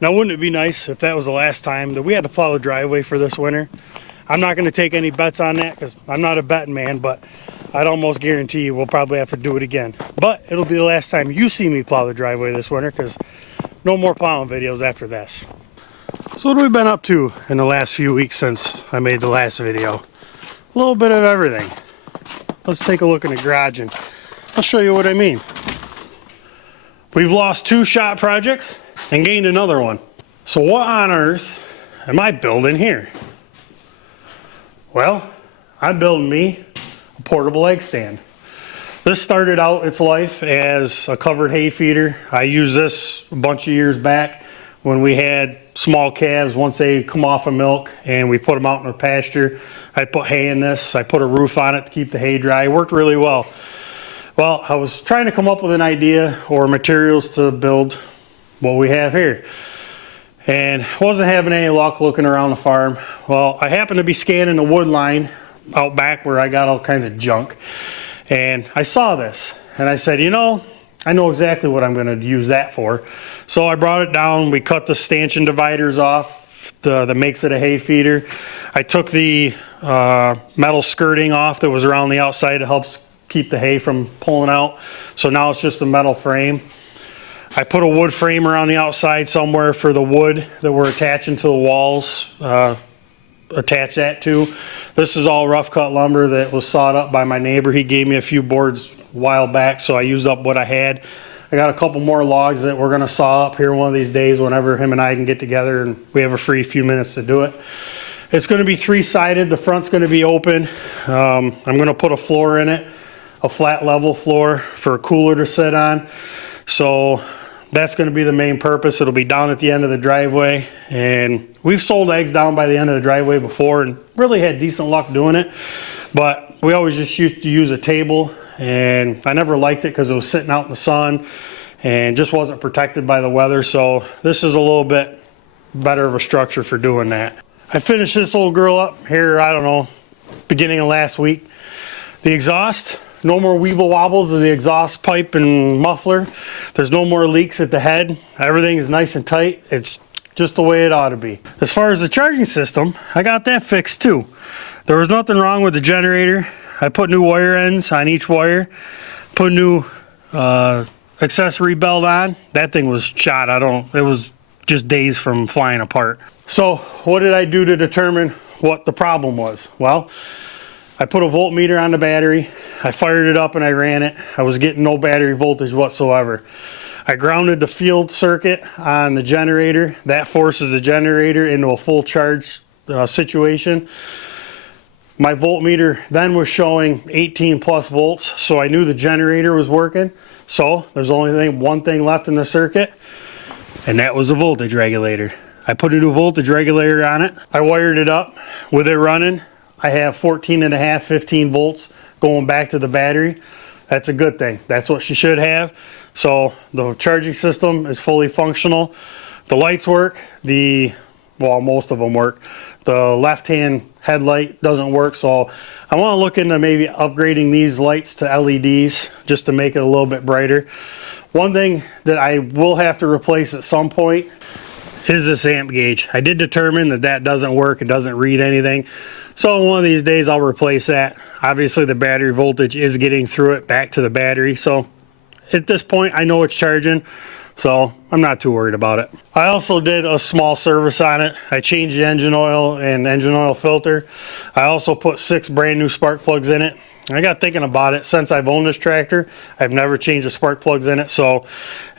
Now, wouldn't it be nice if that was the last time that we had to plow the driveway for this winter? I'm not going to take any bets on that because I'm not a betting man, but I'd almost guarantee you we'll probably have to do it again. But it'll be the last time you see me plow the driveway this winter because no more plowing videos after this. So what have we been up to in the last few weeks since I made the last video? A little bit of everything. Let's take a look in the garage and I'll show you what I mean. We've lost 2 shop projects and gained another one. So what on earth am I building here? Well, I'm building me a portable egg stand. This started out its life as a covered hay feeder. I used this a bunch of years back when we had small calves. Once they come off of milk and we put them out in the pasture, I put hay in this. I put a roof on it to keep the hay dry. It worked really well. Well, I was trying to come up with an idea or materials to build what we have here, and wasn't having any luck looking around the farm. Well, I happened to be scanning the wood line out back where I got all kinds of junk, and I saw this and I said, you know, I know exactly what I'm going to use that for. So I brought it down. We cut the stanchion dividers off that makes it a hay feeder. I took the metal skirting off that was around the outside. It helps keep the hay from pulling out. So now it's just a metal frame. I put a wood frame around the outside somewhere for the wood that we're attaching to the walls. Attach that to. This is all rough cut lumber that was sawed up by my neighbor. He gave me a few boards a while back, so I used up what I had. I got a couple more logs that we're going to saw up here one of these days whenever him and I can get together and we have a free few minutes to do it. It's going to be 3-sided. The front's going to be open. I'm going to put a floor in it, a flat level floor for a cooler to sit on. So that's going to be the main purpose. It'll be down at the end of the driveway, and we've sold eggs down by the end of the driveway before and really had decent luck doing it, but we always just used to use a table, and I never liked it because it was sitting out in the sun and just wasn't protected by the weather. So this is a little bit better of a structure for doing that. I finished this old girl up here, I don't know, beginning of last week. The exhaust, no more weeble wobbles of the exhaust pipe and muffler. There's no more leaks at the head. Everything is nice and tight. It's just the way it ought to be. As far as the charging system, I got that fixed too. There was nothing wrong with the generator. I put new wire ends on each wire, put a new accessory belt on. That thing was shot. It was just days from flying apart. So what did I do to determine what the problem was? Well, I put a voltmeter on the battery. I fired it up and I ran it. I was getting no battery voltage whatsoever. I grounded the field circuit on the generator. That forces the generator into a full charge situation. My voltmeter then was showing 18 plus volts, so I knew the generator was working. So there's only one thing left in the circuit, and that was a voltage regulator. I put a new voltage regulator on it. I wired it up. With it running, I have 14.5, 15 volts going back to the battery. That's a good thing. That's what she should have. So the charging system is fully functional. The lights work. Well, most of them work. The left-hand headlight doesn't work, so I want to look into maybe upgrading these lights to LEDs just to make it a little bit brighter. One thing that I will have to replace at some point is this amp gauge. I did determine that that doesn't work. It doesn't read anything. So one of these days I'll replace that. Obviously the battery voltage is getting through it back to the battery. So at this point I know it's charging, so I'm not too worried about it. I also did a small service on it. I changed the engine oil and engine oil filter. I also put 6 brand new spark plugs in it. I got thinking about it. Since I've owned this tractor, I've never changed the spark plugs in it, so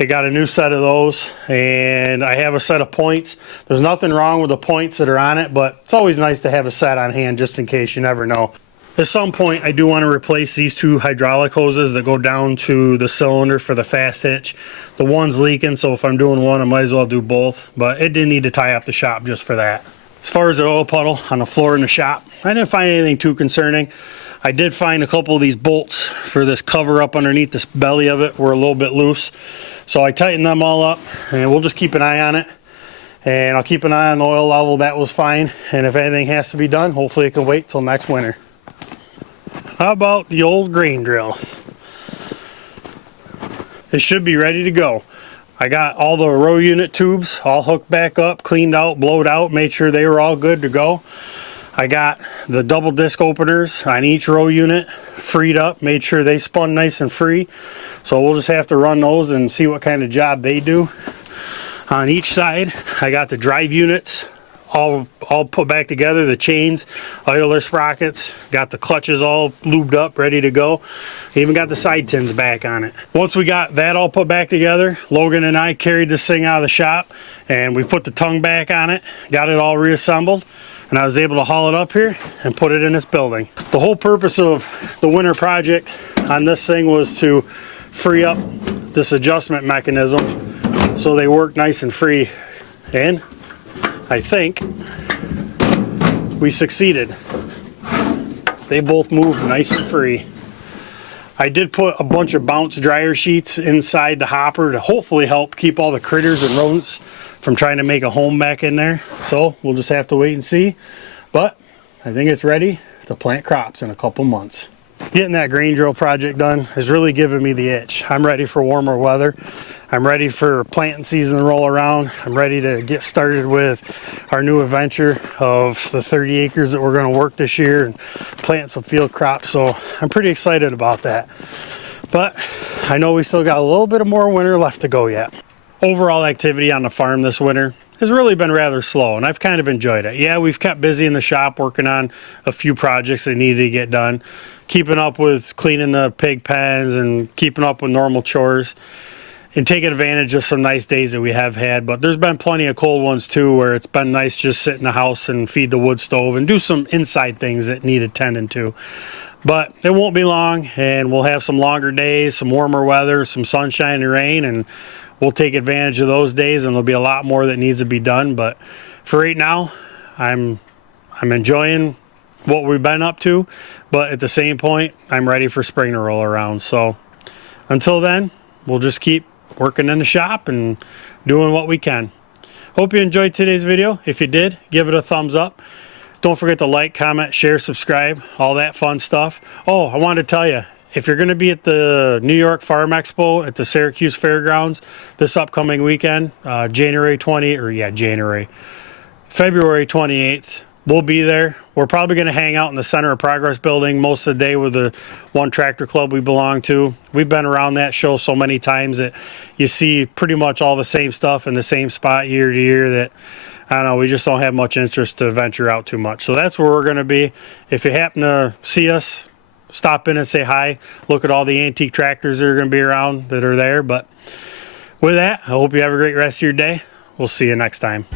I got a new set of those, and I have a set of points. There's nothing wrong with the points that are on it, but it's always nice to have a set on hand just in case. You never know. At some point I do want to replace these 2 hydraulic hoses that go down to the cylinder for the fast hitch. The one's leaking, so if I'm doing one I might as well do both, but it didn't need to tie up the shop just for that. As far as the oil puddle on the floor in the shop, I didn't find anything too concerning. I did find a couple of these bolts for this cover up underneath this belly of it were a little bit loose. So I tightened them all up, and we'll just keep an eye on it. And I'll keep an eye on the oil level. That was fine. And if anything has to be done, hopefully it can wait till next winter. How about the old grain drill? It should be ready to go. I got all the row unit tubes all hooked back up, cleaned out, blowed out, made sure they were all good to go. I got the double disc openers on each row unit freed up, made sure they spun nice and free. So we'll just have to run those and see what kind of job they do. On each side, I got the drive units all put back together, the chains, idler sprockets, got the clutches all lubed up, ready to go. Even got the side tins back on it. Once we got that all put back together, Logan and I carried this thing out of the shop and we put the tongue back on it, got it all reassembled, and I was able to haul it up here and put it in this building. The whole purpose of the winter project on this thing was to free up this adjustment mechanism so they work nice and free, and I think we succeeded. They both moved nice and free. I did put a bunch of bounce dryer sheets inside the hopper to hopefully help keep all the critters and rodents from trying to make a home back in there. So we'll just have to wait and see. But I think it's ready to plant crops in a couple months. Getting that grain drill project done has really given me the itch. I'm ready for warmer weather. I'm ready for planting season to roll around. I'm ready to get started with our new adventure of the 30 acres that we're going to work this year and plant some field crops. So I'm pretty excited about that. But I know we still got a little bit of more winter left to go yet. Overall activity on the farm this winter has really been rather slow, and I've kind of enjoyed it. Yeah, we've kept busy in the shop working on a few projects that needed to get done, keeping up with cleaning the pig pens and keeping up with normal chores, and taking advantage of some nice days that we have had. But there's been plenty of cold ones too, where it's been nice just sit in the house and feed the wood stove and do some inside things that need attending to. But it won't be long, and we'll have some longer days, some warmer weather, some sunshine and rain, and we'll take advantage of those days, and there'll be a lot more that needs to be done. But for right now, I'm enjoying what we've been up to, but at the same point, I'm ready for spring to roll around. So until then, we'll just keep working in the shop and doing what we can. Hope you enjoyed today's video. If you did, give it a thumbs up. Don't forget to like, comment, share, subscribe, all that fun stuff. Oh, I wanted to tell you, if you're going to be at the New York Farm Expo at the Syracuse Fairgrounds this upcoming weekend, February 28th, we'll be there. We're probably going to hang out in the Center of Progress building most of the day with the one tractor club we belong to. We've been around that show so many times that you see pretty much all the same stuff in the same spot year to year that, I don't know, we just don't have much interest to venture out too much. So that's where we're going to be. If you happen to see us, stop in and say hi. Look at all the antique tractors that are going to be around that are there. But with that, I hope you have a great rest of your day. We'll see you next time.